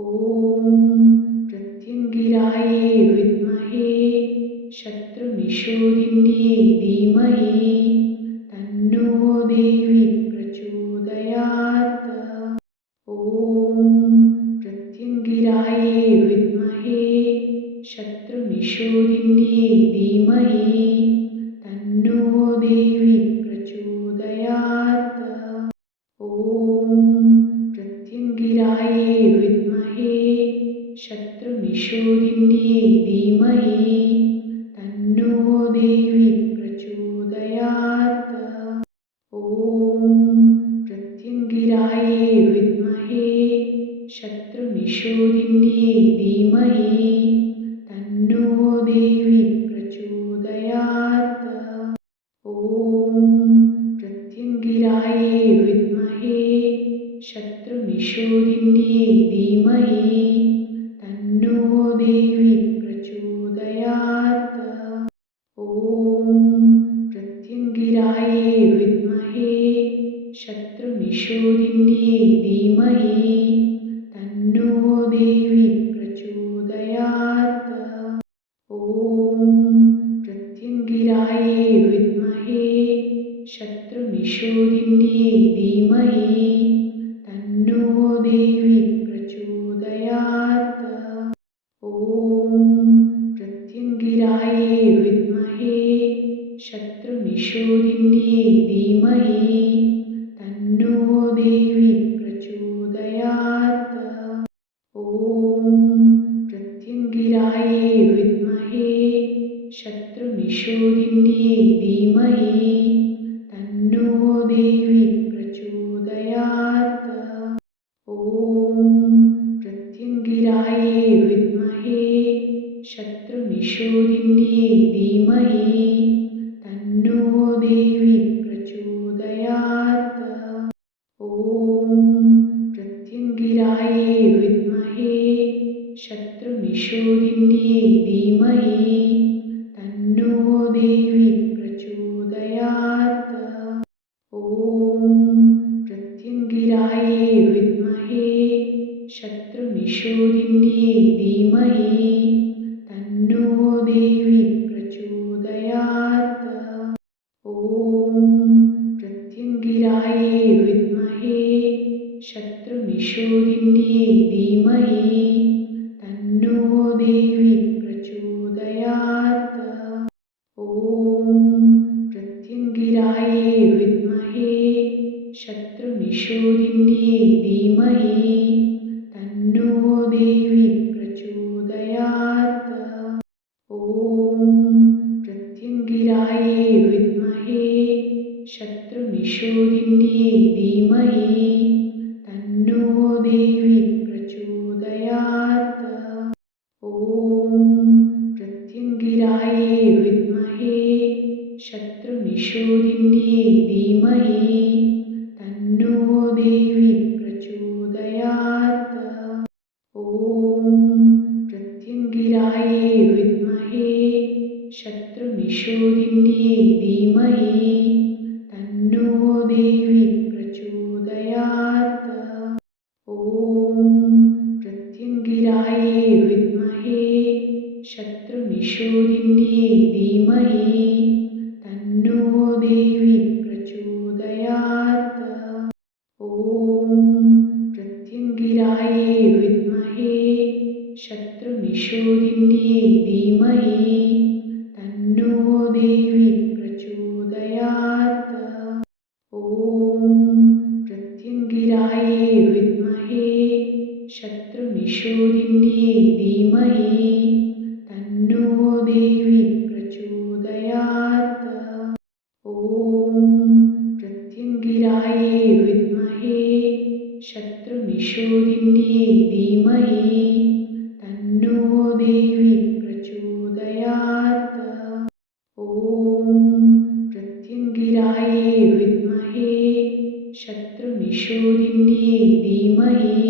ॐ प्रत्यङ्गिरायै विद्महे शत्रुनिषोधिन्यै धीमहि तन्नो देवी प्रचोदयात्। ॐ प्रत्यङ्गिरायै विद्महे शत्रुनिषोधिन्यै धीमहि तन्नो देवी प्रचोदयात्। ॐ प्रत्यङ्गिरायै विद्महे शत्रुनिषोधिन्यै धीमहि तन्नो देवी प्रचोदयात्। ॐ प्रत्यङ्गिरायै विद्महे शत्रुनिषोधिन्यै धीमहि तन्नो देवी प्रचोदयात्। ॐ प्रत्यङ्गिरायै विद्महे शत्रुनिषोधिन्यै धीमहि तन्नो देवी प्रचोदयात्। ॐ प्रत्यङ्गिरायै विद्महे शत्रुनिषोधिन्यै धीमहि तन्नो देवी प्रचोदयात्। ॐ प्रत्यङ्गिरायै विद्महे शत्रुनिषोधिन्यै धीमहि तन्नो देवी प्रचोदयात्। ॐ प्रत्यङ्गिरायै विद्महे शत्रुनिषोधिन्यै धीमहि तन्नो देवी प्रचोदयात्। ॐ प्रत्यङ्गिरायै विद्महे शत्रुनिषोधिन्यै धीमहि तन्नो देवी प्रचोदयात्। ॐ प्रत्यङ्गिरायै विद्महे शत्रुनिषोधिन्यै धीमहि तन्नो देवी प्रचोदयात्। ॐ प्रत्यङ्गिरायै विद्महे शत्रुनिषोधिन्यै धीमहि तन्नो देवी प्रचोदयात्। ॐ प्रत्यङ्गिरायै विद्महे शत्रुनिषोधिन्यै धीमहि तन्नो देवी प्रचोदयात्। ॐ प्रत्यङ्गिरायै विद्महे शत्रुनिषोधिन्यै धीमहि तन्नो देवी प्रचोदयात्। ॐ प्रत्यङ्गिरायै विद्महे शत्रुनिषोधिन्यै धीमहि तन्नो देवी प्रचोदयात्। ॐ प्रत्यङ्गिरायै विद्महे शत्रुनिषोधिन्यै धीमहि तन्नो देवी प्रचोदयात्। ॐ प्रत्यङ्गिरायै विद्महे शत्रुनिषोधिन्यै धीमहि तन्नो देवी प्रचोदयात्। ॐ प्रत्यङ्गिरायै विद्महे शत्रुनिषोधिन्यै धीमहि तन्नो देवी प्रचोदयात्। ॐ प्रत्यङ्गिरायै विद्महे शत्रुनिषोधिन्यै धीमहि तन्नो देवी प्रचोदयात्। ॐ प्रत्यङ्गिरायै विद्महे शत्रुनिषोधिन्यै धीमहि तन्नो देवी प्रचोदयात्। ॐ प्रत्यङ्गिरायै विद्महे शत्रुनिषोधिन्यै धीमहि तन्नो देवी प्रचोदयात्। ॐ प्रत्यङ्गिरायै विद्महे शत्रुनिषोधिन्यै धीमहि तन्नो देवी प्रचोदयात्। ॐ प्रत्यङ्गिरायै विद्महे शत्रुनिषोधिन्यै धीमहि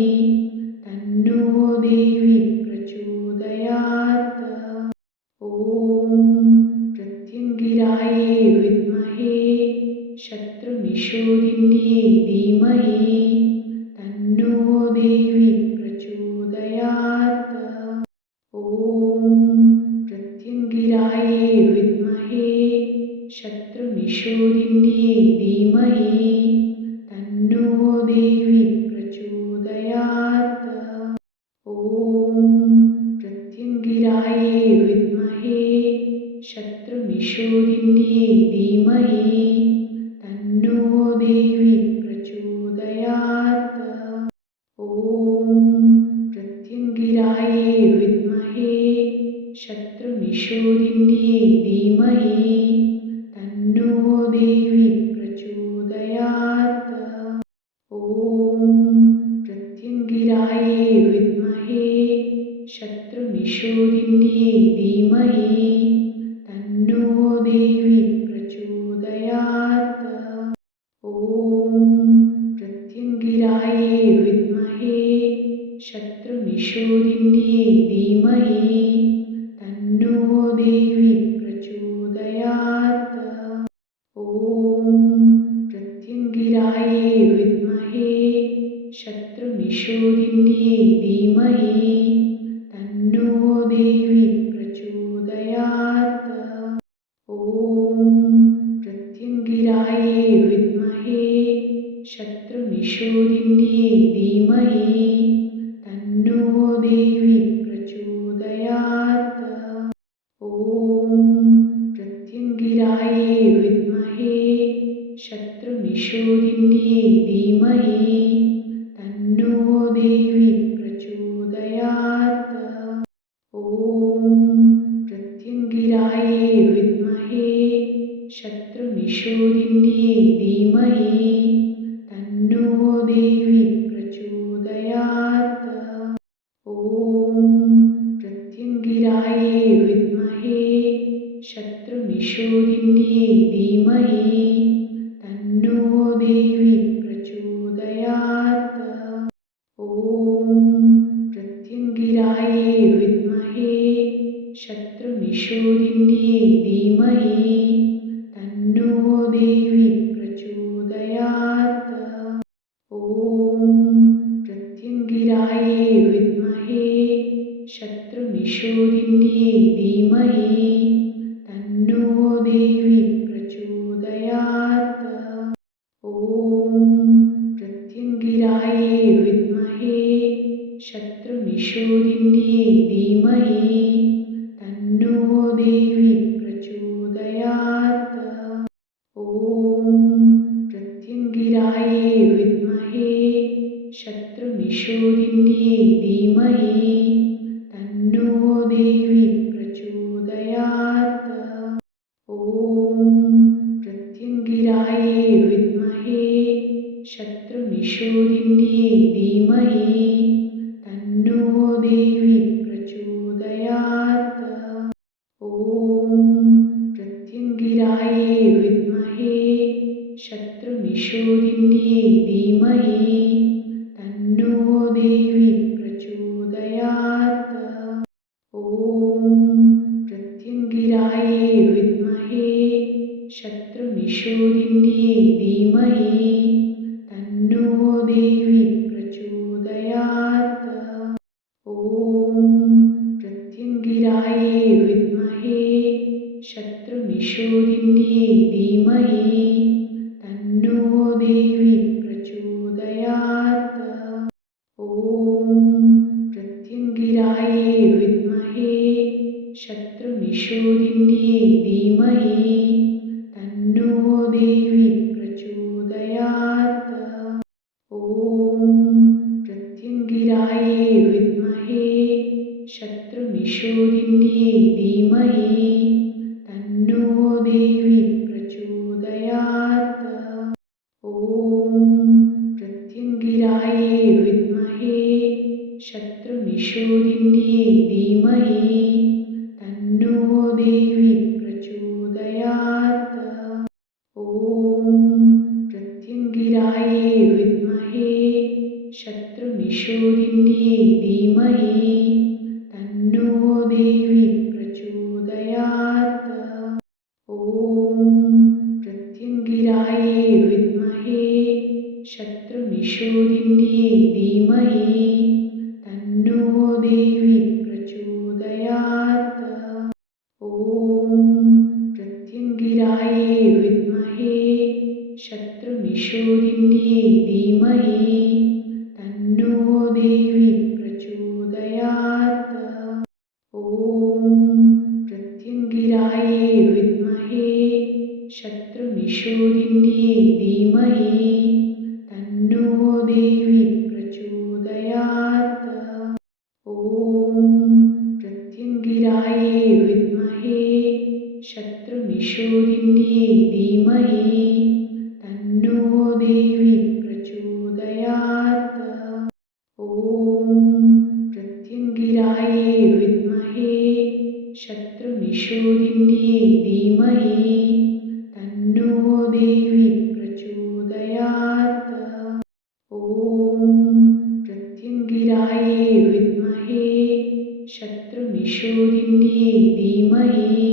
तन्नो देवी प्रचोदयात्। ॐ प्रत्यङ्गिरायै विद्महे शत्रुनिषोधिन्यै धीमहि तन्नो देवी प्रचोदयात्। शत्रुनिषोदिन्ये धीमहि तन्नो देवी प्रचोदयात्। ॐ प्रत्यङ्गिरायै विद्महे शत्रुनिषोदिन्ये धीमहि तन्नो देवी प्रचोदयात्। ॐ प्रत्यङ्गिरायै विद्महे शत्रुनिषोदिन्ये धीमहि तन्नो देवी प्रचोदयात्। ॐ प्रत्यङ्गिरायै विद्महे शत्रुनिषोदिन्ये धीमहि तन्नो देवी प्रचोदयात्। ॐ प्रत्यङ्गिरायै विद्महे शत्रुनिषोदिन्ये धीमहि तन्नो देवी प्रचोदयात्। ॐ प्रत्यङ्गिरायै विद्महे शत्रुनिषोदिन्ये धीमहि तन्नो देवी प्रचोदयात्। ॐ प्रत्यङ्गिरायै विद्महे शत्रुनिषोदिन्ये धीमहि तन्नो देवी प्रचोदयात्। ॐ प्रत्यङ्गिरायै विद्महे शत्रुनिषोदिन्ये धीमहि तन्नो देवी प्रचोदयात्। ॐ प्रत्यङ्गिरायै विद्महे शत्रुनिषोदिन्ये धीमहि तन्नो देवी प्रचोदयात्। ॐ प्रत्यङ्गिरायै विद्महे शत्रुनिषोदिन्ये धीमहि तन्नो देवी प्रचोदयात्। ॐ प्रत्यङ्गिरायै विद्महे शत्रुनिषोदिन्ये धीमहि तन्नो देवी प्रचोदयात्। ॐ प्रत्यङ्गिरायै विद्महे शत्रुनिषोदिन्ये धीमहि तन्नो देवी प्रचोदयात्। ॐ प्रत्यङ्गिरायै विद्महे शत्रुनिषोदिन्ये धीमहि तन्नो देवी प्रचोदयात्। ॐ प्रत्यङ्गिरायै विद्महे शत्रुनिषोदिन्ये धीमहि तन्नो देवी प्रचोदयात्। ॐ प्रत्यङ्गिरायै विद्महे शत्रुनिषोदिन्ये धीमहि तन्नो देवी प्रचोदयात्। ॐ प्रत्यङ्गिरायै विद्महे शत्रुनिषोदिन्ये धीमहि तन्नो देवी प्रचोदयात्। ॐ प्रत्यङ्गिरायै विद्महे शत्रुनिषोदिन्ये धीमहि तन्नो देवी प्रचोदयात्। ॐ प्रत्यङ्गिरायै विद्महे शत्रुनिषोदिन्ये धीमहि तन्नो देवी प्रचोदयात्। ॐ प्रत्यङ्गिरायै विद्महे शत्रुनिषोदिन्ये धीमहि तन्नो देवी प्रचोदयात्। ॐ प्रत्यङ्गिरायै विद्महे शत्रुनिषोदिन्ये धीमहि तन्नो देवी प्रचोदयात्। ॐ प्रत्यङ्गिरायै विद्महे शत्रुनिषोदिन्ये धीमहि तन्नो देवी प्रचोदयात्। शत्रुनिषोदिन्ये धीमहि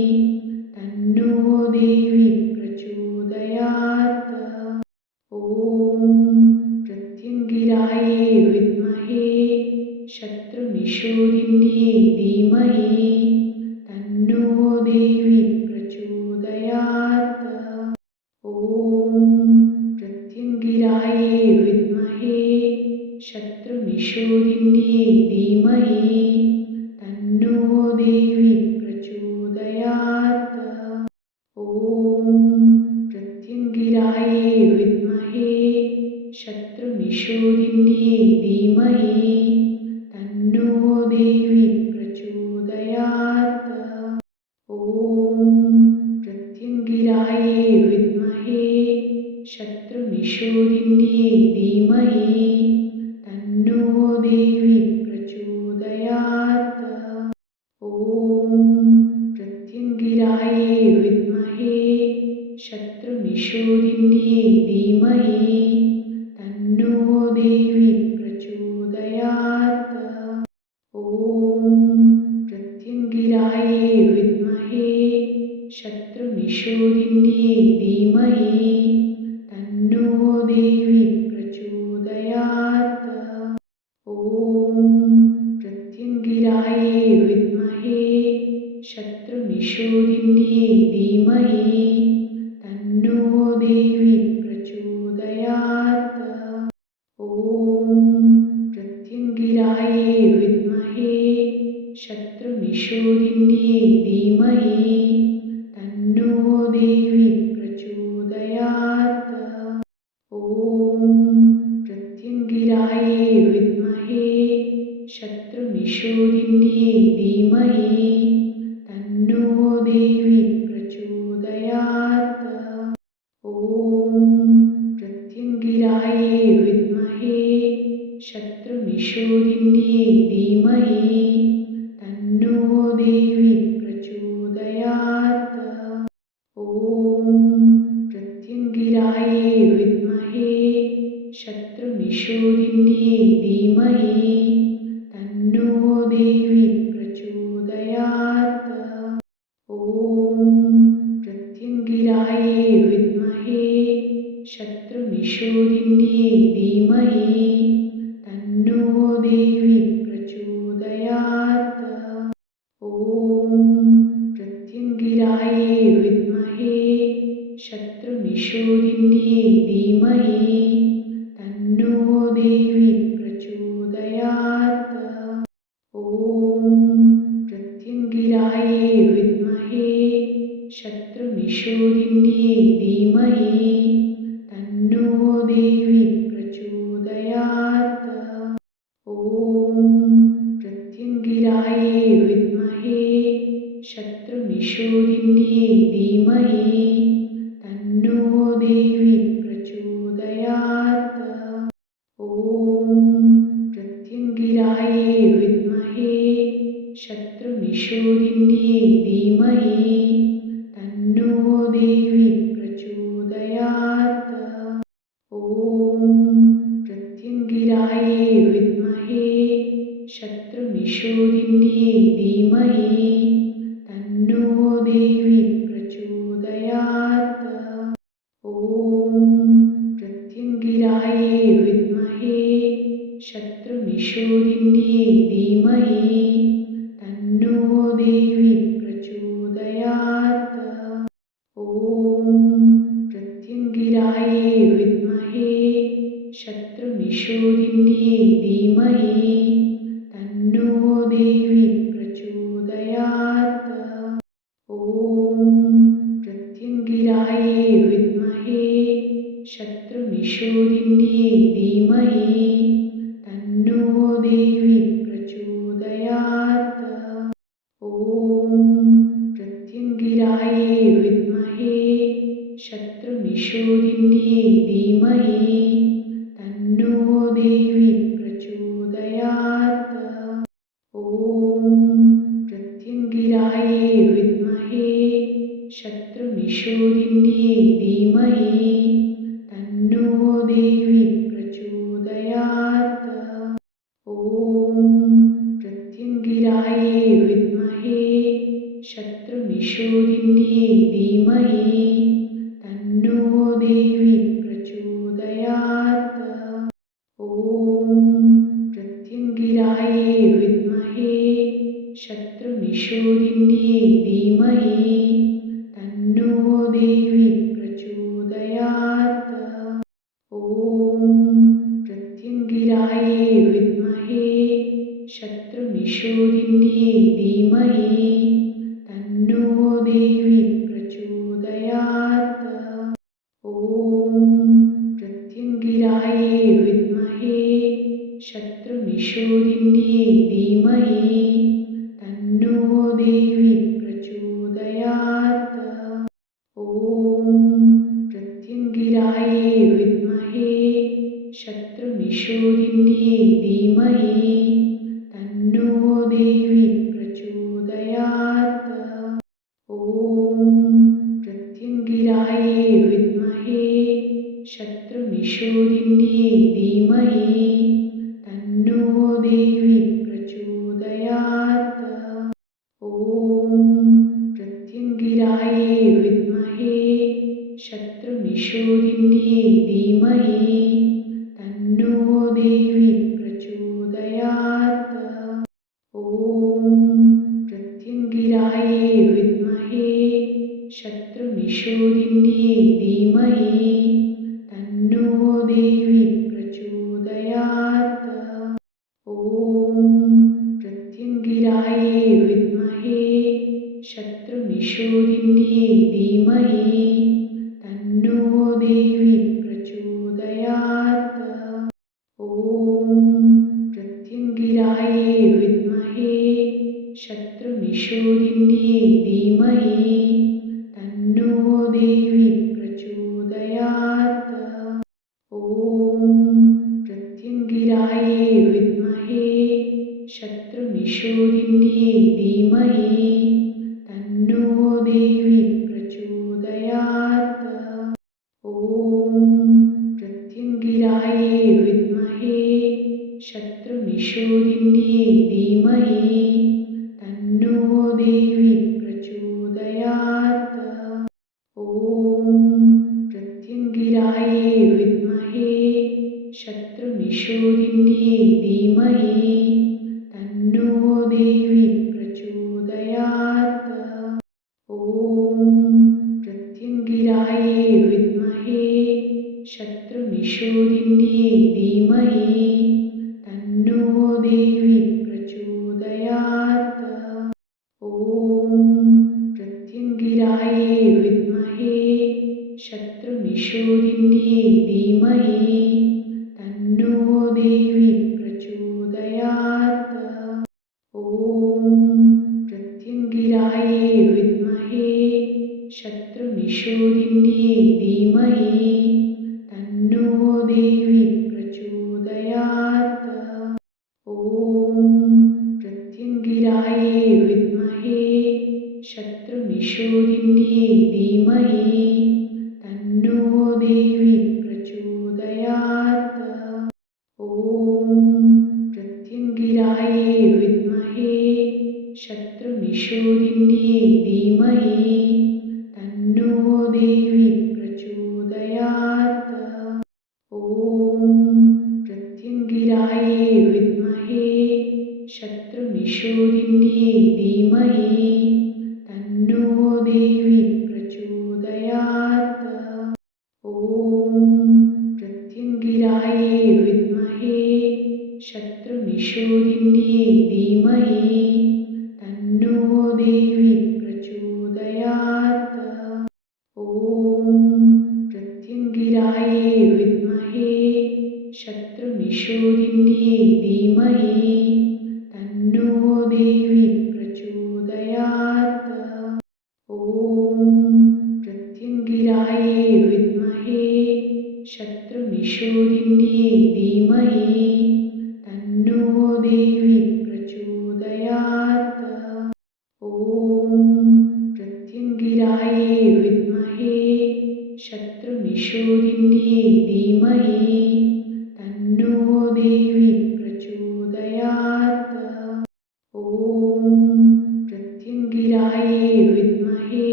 तन्नो देवी प्रचोदयात्। ॐ प्रत्यङ्गिरायै विद्महे शत्रुनिषोदिन्ये धीमहि तन्नो देवी प्रचोदयात्। ॐ प्रत्यङ्गिरायै विद्महे शत्रुनिषोदिन्ये धीमहि तन्नो देवी प्रचोदयात्। ॐ प्रत्यङ्गिरायै विद्महे शत्रुनिषोदिन्ये धीमहि तन्नो देवी प्रचोदयात्। ॐ प्रत्यङ्गिरायै विद्महे शत्रुनिषोदिन्ये धीमहि तन्नो देवी प्रचोदयात्। ॐ प्रत्यङ्गिरायै विद्महे शत्रुनिषोदिन्ये धीमहि तन्नो देवी प्रचोदयात्। ॐ प्रत्यङ्गिरायै विद्महे शत्रुनिषोदिन्ये धीमहि तन्नो देवी प्रचोदयात्। ॐ प्रत्यङ्गिरायै विद्महे शत्रुनिषोदिन्ये धीमहि तन्नो देवी प्रचोदयात्। ॐ प्रत्यङ्गिरायै विद्महे शत्रुनिषोदिन्ये धीमहि तन्नो देवी प्रचोदयात्। ॐ प्रत्यङ्गिरायै विद्महे शत्रुनिषोदिन्ये धीमहि तन्नो देवी प्रचोदयात्। ॐ प्रत्यङ्गिरायै विद्महे शत्रुनिषोदिन्ये धीमहि तन्नो देवी प्रचोदयात्। ॐ प्रत्यङ्गिरायै विद्महे शत्रुनिषोदिन्ये धीमहि तन्नो देवी प्रचोदयात्। ॐ प्रत्यङ्गिरायै विद्महे शत्रुनिषोदिन्ये धीमहि तन्नो देवी प्रचोदयात्। ॐ प्रत्यङ्गिरायै विद्महे शत्रुनिषोदिन्ये धीमहि तन्नो देवी प्रचोदयात्। ॐ प्रत्यङ्गिरायै विद्महे शत्रुनिषोदिन्ये धीमहि तन्नो देवी प्रचोदयात्। ॐ प्रत्यङ्गिरायै विद्महे शत्रुनिषोदिन्ये धीमहि तन्नो देवी प्रचोदयात्। ॐ प्रत्यङ्गिरायै विद्महे शत्रुनिषोदिन्ये धीमहि तन्नो देवी प्रचोदयात्। ॐ प्रत्यङ्गिरायै विद्महे शत्रुनिषोदिन्ये धीमहि तन्नो देवी प्रचोदयात्। ॐ प्रत्यङ्गिरायै विद्महे शत्रुनिषोदिन्ये धीमहि तन्नो देवी प्रचोदयात्। ॐ प्रत्यङ्गिरायै विद्महे शत्रुनिषोदिन्ये धीमहि तन्नो देवी प्रचोदयात्। शत्रुनिशोधिन्ये धीमहि तन्नो देवी प्रचोदयात्। ॐ प्रत्यङ्गिरायै विद्महे शत्रुनिशोधिन्ये धीमहि तन्नो देवी प्रचोदयात्। ॐ प्रत्यङ्गिरायै विद्महे शत्रुनिशोधिन्ये धीमहि तन्नो देवी प्रचोदयात्। ॐ प्रत्यङ्गिरायै विद्महे शत्रुनिशोधिन्ये धीमहि तन्नो देवी प्रचोदयात्। ॐ प्रत्यङ्गिरायै विद्महे शत्रुनिशोधिन्ये धीमहि तन्नो देवी प्रचोदयात्। ॐ प्रत्यङ्गिरायै विद्महे शत्रुनिशोधिन्ये धीमहि तन्नो देवी प्रचोदयात्। ॐ प्रत्यङ्गिरायै विद्महे शत्रुनिशोधिन्ये धीमहि तन्नो देवी प्रचोदयात्। ॐ प्रत्यङ्गिरायै विद्महे शत्रुनिशोधिन्ये धीमहि तन्नो देवी प्रचोदयात्। ॐ प्रत्यङ्गिरायै विद्महे शत्रुनिशोधिन्ये धीमहि तन्नो देवी प्रचोदयात्। ॐ प्रत्यङ्गिरायै विद्महे शत्रुनिशोधिन्ये धीमहि तन्नो देवी प्रचोदयात्। ॐ प्रत्यङ्गिरायै विद्महे शत्रुनिशोधिन्ये धीमहि तन्नो देवी प्रचोदयात्। ॐ प्रत्यङ्गिरायै विद्महे शत्रुनिशोधिन्ये धीमहि तन्नो देवी प्रचोदयात्। ॐ प्रत्यङ्गिरायै विद्महे शत्रुनिशोधिन्ये धीमहि तन्नो देवी प्रचोदयात्। ॐ प्रत्यङ्गिरायै विद्महे शत्रुनिशोधिन्ये धीमहि तन्नो देवी प्रचोदयात्। ॐ प्रत्यङ्गिरायै विद्महे शत्रुनिशोधिन्ये धीमहि तन्नो देवी प्रचोदयात्। ॐ प्रत्यङ्गिरायै विद्महे शत्रुनिशोधिन्ये धीमहि तन्नो देवी प्रचोदयात्। ॐ प्रत्यङ्गिरायै विद्महे शत्रुनिशोधिन्ये धीमहि तन्नो देवी प्रचोदयात्। ॐ प्रत्यङ्गिरायै विद्महे शत्रुनिशोधिन्ये धीमहि तन्नो देवी प्रचोदयात्। ॐ प्रत्यङ्गिरायै विद्महे शत्रुनिशोधिन्ये धीमहि तन्नो देवी प्रचोदयात्। ॐ प्रत्यङ्गिरायै विद्महे शत्रुनिशोधिन्ये धीमहि तन्नो देवी प्रचोदयात्। ॐ प्रत्यङ्गिरायै विद्महे शत्रुनिशोधिन्ये धीमहि तन्नो देवी प्रचोदयात्। ॐ प्रत्यङ्गिरायै विद्महे शत्रुनिशोधिन्ये धीमहि तन्नो देवी प्रचोदयात्।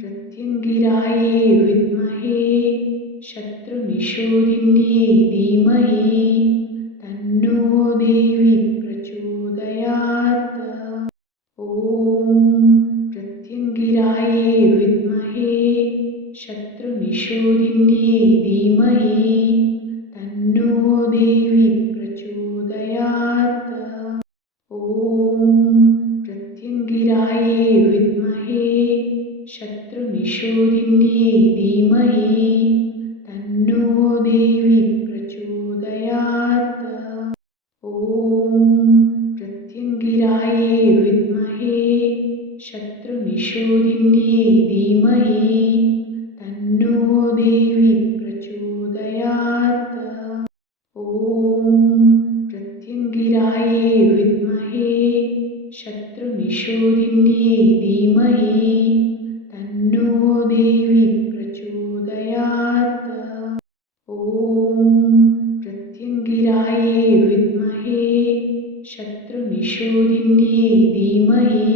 प्रत्यङ्गिरायै विद्महे शत्रुनिषोधिन्यै धीमहि तन्नो देवी प्रचोदयात्। ॐ प्रत्यङ्गिरायै विद्महे शत्रुनिषोधिन्यै धीमहि तन्नो देवी प्रचोदयात्। ॐ प्रत्यङ्गिरायै विद्महे शत्रुनिषोधिन्यै धीमहि तन्नो देवी प्रचोदयात्। ॐ प्रत्यङ्गिरायै विद्महे शत्रुनिषोधिन्यै धीमहि तन्नो देवी प्रचोदयात्। ॐ प्रत्यङ्गिरायै विद्महे शत्रुनिषोधिन्यै धीमहि तन्नो देवी प्रचोदयात्। ॐ प्रत्यङ्गिरायै विद्महे शत्रुनिषोधिन्यै धीमहि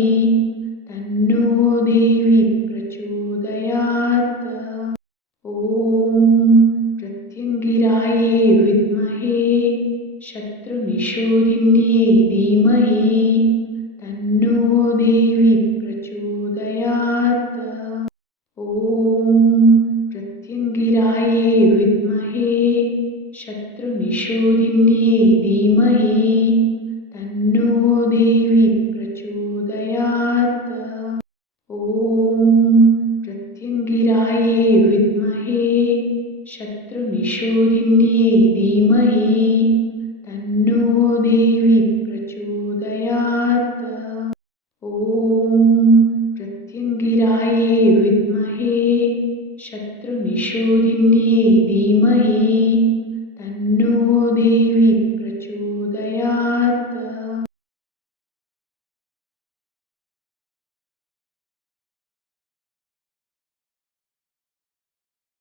तन्नो देवी प्रचोदयात्। ॐ प्रत्यङ्गिरायै विद्महे शत्रुनिषोधिन्यै धीमहि तन्नो देवी प्रचोदयात्। ॐ प्रत्यङ्गिरायै विद्महे शत्रुनिषोधिन्यै धीमहि तन्नो देवी प्रचोदयात्। ॐ प्रत्यङ्गिरायै विद्महे शत्रुनिषोधिन्यै धीमहि तन्नो देवी प्रचोदयात्। ॐ प्रत्यङ्गिरायै विद्महे शत्रुनिषोधिन्यै धीमहि